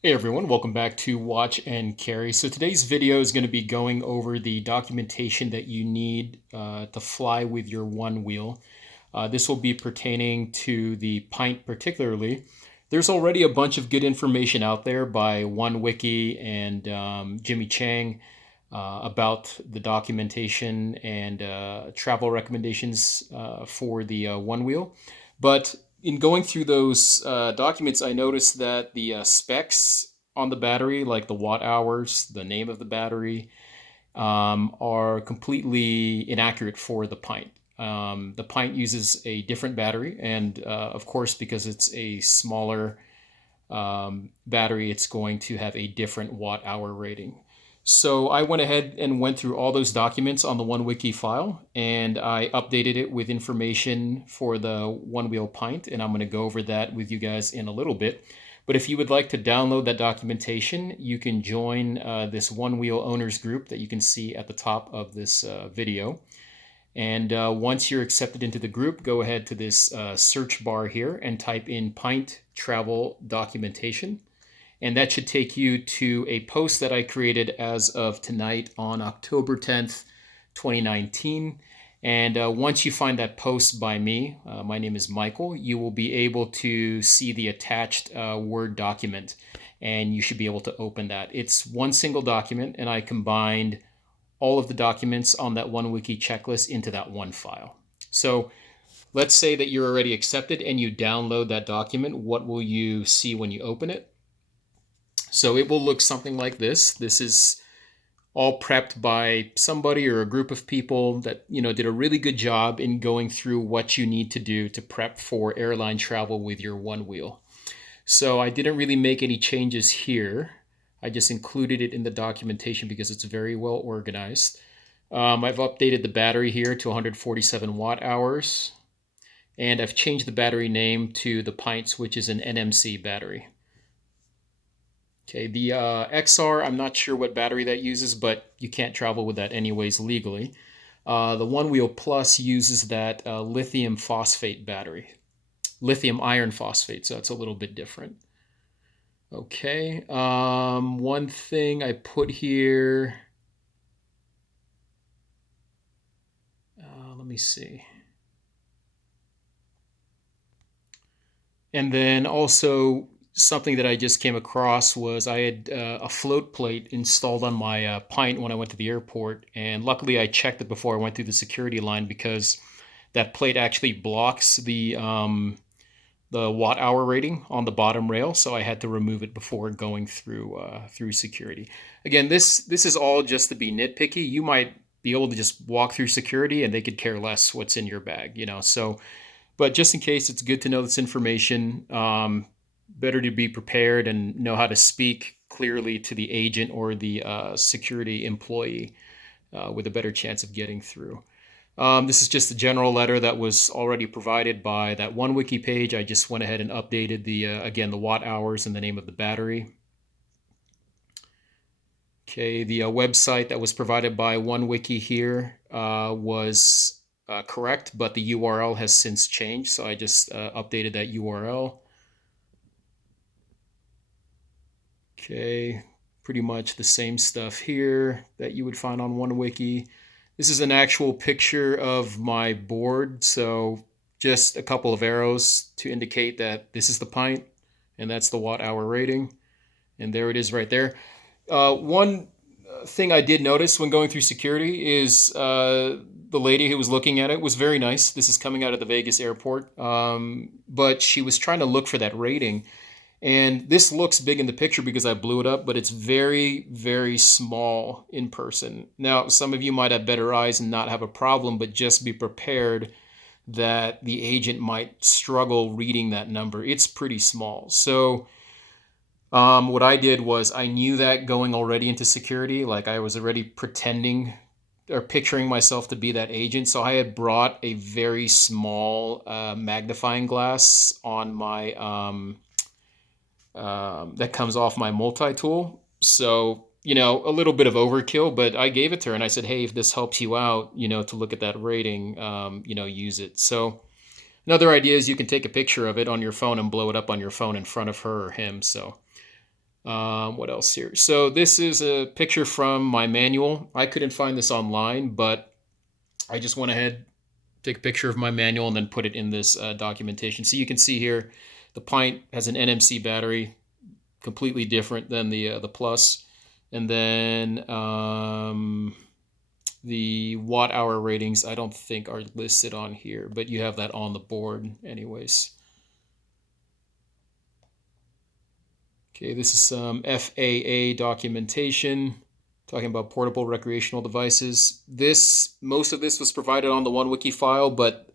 Hey everyone, welcome back to Watch and Carry. So today's video is going to be going over the documentation that you need to fly with your one wheel. This will be pertaining to the Pint particularly. There's already a bunch of good information out there by OneWiki and Jimmy Chang about the documentation and travel recommendations for the one wheel. But in going through those documents, I noticed that the specs on the battery, like the watt hours, the name of the battery, are completely inaccurate for the Pint. The Pint uses a different battery, and of course, because it's a smaller battery, it's going to have a different watt hour rating. So I went ahead and went through all those documents on the OneWiki file, and I updated it with information for the OneWheel Pint, and I'm going to go over that with you guys in a little bit. But if you would like to download that documentation, you can join this OneWheel owners group that you can see at the top of this video. And once you're accepted into the group, go ahead to this search bar here and type in Pint Travel Documentation. And that should take you to a post that I created as of tonight on October 10th, 2019. And once you find that post by me, my name is Michael, you will be able to see the attached Word document, and you should be able to open that. It's one single document, and I combined all of the documents on that OneWiki checklist into that one file. So let's say that you're already accepted and you download that document. What will you see when you open it? So it will look something like this. This is all prepped by somebody or a group of people that, did a really good job in going through what you need to do to prep for airline travel with your one wheel. So I didn't really make any changes here. I just included it in the documentation because it's very well organized. I've updated the battery here to 147 watt hours, and I've changed the battery name to the Pints, which is an NMC battery. Okay, the XR, I'm not sure what battery that uses, but you can't travel with that anyways legally. The OneWheel Plus uses that lithium phosphate battery, lithium iron phosphate, so it's a little bit different. Okay, one thing I put here, let me see. And then also something that I just came across was I had a float plate installed on my Pint when I went to the airport, and luckily I checked it before I went through the security line because that plate actually blocks the watt hour rating on the bottom rail, so I had to remove it before going through security. Again, this is all just to be nitpicky. You might be able to just walk through security and they could care less what's in your bag, so. But just in case, it's good to know this information. Better to be prepared and know how to speak clearly to the agent or the security employee with a better chance of getting through. This is just a general letter that was already provided by that OneWiki page. I just went ahead and updated again, the watt hours and the name of the battery. Okay, the website that was provided by OneWiki here was correct, but the URL has since changed, so I just updated that URL. Okay, pretty much the same stuff here that you would find on OneWiki. This is an actual picture of my board, so just a couple of arrows to indicate that this is the Pint, and that's the watt hour rating, and there it is right there. One thing I did notice when going through security is the lady who was looking at it was very nice. This is coming out of the Vegas airport, but she was trying to look for that rating. And this looks big in the picture because I blew it up, but it's very, very small in person. Now, some of you might have better eyes and not have a problem, but just be prepared that the agent might struggle reading that number. It's pretty small. So what I did was I knew that going already into security, like I was already pretending or picturing myself to be that agent. So I had brought a very small magnifying glass on my that comes off my multi-tool. So, a little bit of overkill, but I gave it to her and I said, hey, if this helps you out, to look at that rating, use it. So another idea is you can take a picture of it on your phone and blow it up on your phone in front of her or him. So What else here? So this is a picture from my manual. I couldn't find this online, but I just went ahead, take a picture of my manual, and then put it in this documentation. So you can see here, the Pint has an NMC battery, completely different than the Plus, and then the watt hour ratings I don't think are listed on here, but you have that on the board anyways. Okay, this is some FAA documentation talking about portable recreational devices. Most of this was provided on the OneWiki file, but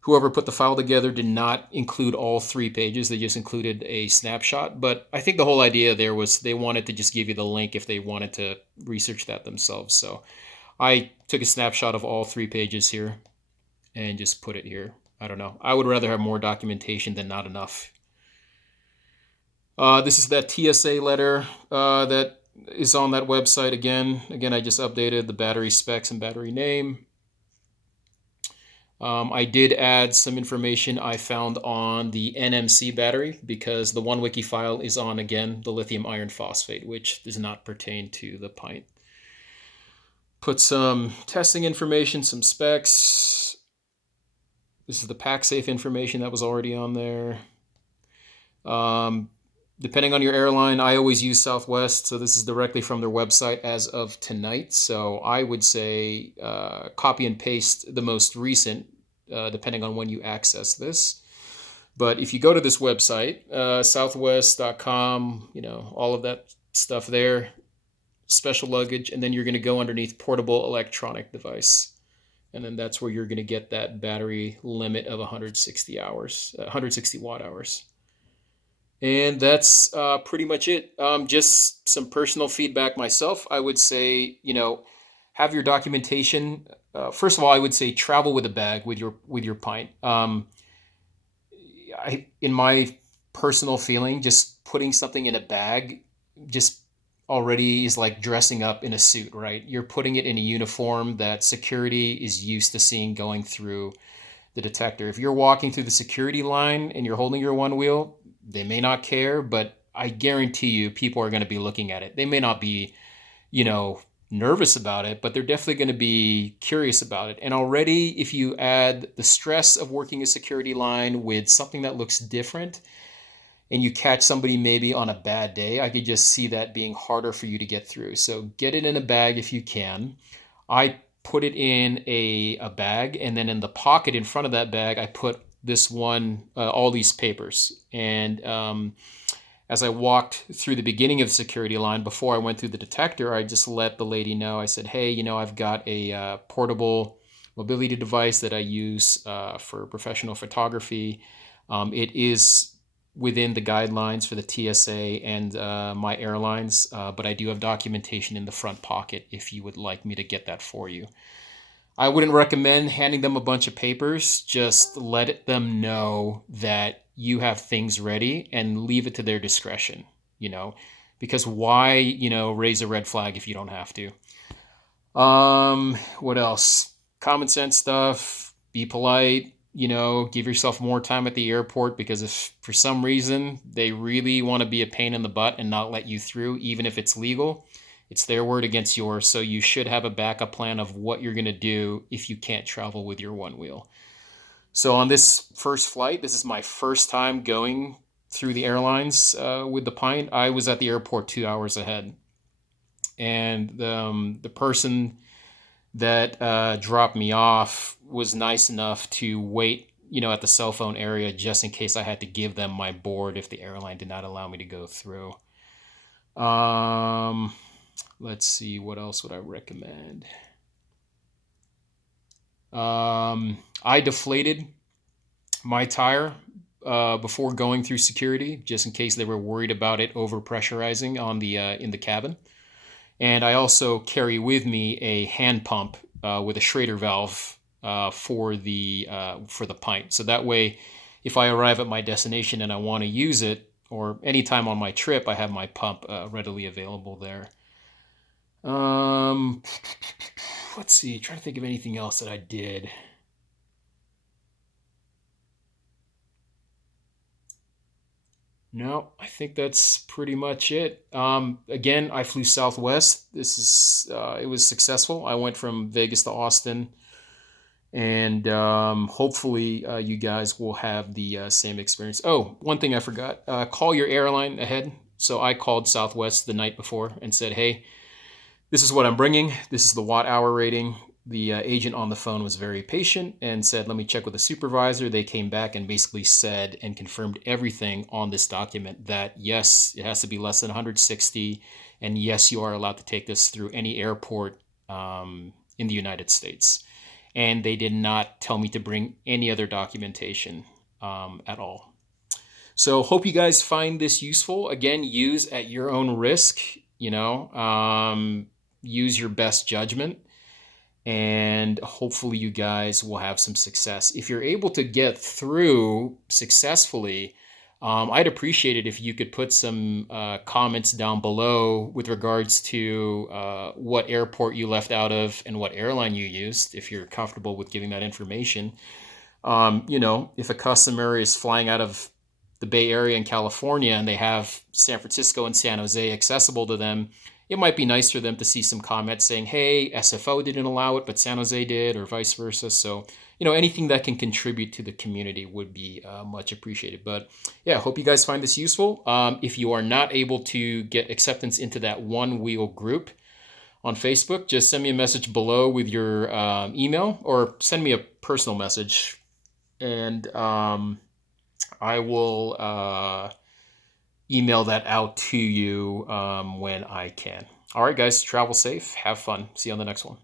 whoever put the file together did not include all 3 pages. They just included a snapshot. But I think the whole idea there was they wanted to just give you the link if they wanted to research that themselves. So I took a snapshot of all 3 pages here and just put it here. I don't know. I would rather have more documentation than not enough. This is that TSA letter that is on that website again. Again, I just updated the battery specs and battery name. I did add some information I found on the NMC battery because the OneWiki file is on, again, the lithium iron phosphate, which does not pertain to the Pint. Put some testing information, some specs. This is the PackSafe information that was already on there. Depending on your airline, I always use Southwest, so this is directly from their website as of tonight. So I would say copy and paste the most recent, depending on when you access this. But if you go to this website, southwest.com, all of that stuff there, special luggage, and then you're going to go underneath portable electronic device. And then that's where you're going to get that battery limit of 160 watt hours. And that's pretty much it. Just some personal feedback myself. I would say, have your documentation. First of all, I would say travel with a bag with your Pint. In my personal feeling, just putting something in a bag just already is like dressing up in a suit, right? You're putting it in a uniform that security is used to seeing going through the detector. If you're walking through the security line and you're holding your OneWheel, they may not care, but I guarantee you people are going to be looking at it. They may not be, nervous about it, but they're definitely going to be curious about it. And already, if you add the stress of working a security line with something that looks different and you catch somebody maybe on a bad day, I could just see that being harder for you to get through. So get it in a bag if you can. I put it in a bag, and then in the pocket in front of that bag, I put this one, all these papers. And as I walked through the beginning of the security line, before I went through the detector, I just let the lady know. I said, hey, I've got a portable mobility device that I use for professional photography. It is within the guidelines for the TSA and my airlines, but I do have documentation in the front pocket if you would like me to get that for you. I wouldn't recommend handing them a bunch of papers. Just let them know that you have things ready and leave it to their discretion, because why, raise a red flag if you don't have to? What else? Common sense stuff. Be polite, give yourself more time at the airport, because if for some reason they really want to be a pain in the butt and not let you through, even if it's legal, it's their word against yours. So you should have a backup plan of what you're going to do if you can't travel with your OneWheel. So on this first flight, this is my first time going through the airlines with the Pint. I was at the airport 2 hours ahead. And the person that dropped me off was nice enough to wait, at the cell phone area just in case I had to give them my board if the airline did not allow me to go through. Let's see, what else would I recommend? I deflated my tire before going through security, just in case they were worried about it over pressurizing on the in the cabin. And I also carry with me a hand pump with a Schrader valve for the Pint. So that way, if I arrive at my destination and I want to use it, or anytime on my trip, I have my pump readily available there. Let's see, trying to think of anything else that I did. No, I think that's pretty much it. Again, I flew Southwest. This is it was successful. I went from Vegas to Austin, and hopefully you guys will have the same experience. Oh, one thing I forgot: call your airline ahead. So I called Southwest the night before and said, "Hey, this is what I'm bringing. This is the watt hour rating." The agent on the phone was very patient and said, "Let me check with the supervisor." They came back and basically said and confirmed everything on this document that yes, it has to be less than 160. And yes, you are allowed to take this through any airport in the United States. And they did not tell me to bring any other documentation at all. So hope you guys find this useful. Again, use at your own risk, you know, use your best judgment, and hopefully you guys will have some success. If you're able to get through successfully, I'd appreciate it if you could put some comments down below with regards to what airport you left out of and what airline you used, if you're comfortable with giving that information. If a customer is flying out of the Bay Area in California and they have San Francisco and San Jose accessible to them, it might be nice for them to see some comments saying, hey, SFO didn't allow it, but San Jose did, or vice versa. So, anything that can contribute to the community would be much appreciated. But yeah, hope you guys find this useful. If you are not able to get acceptance into that One Wheel group on Facebook, just send me a message below with your email, or send me a personal message, and I will email that out to you when I can. All right, guys, travel safe. Have fun. See you on the next one.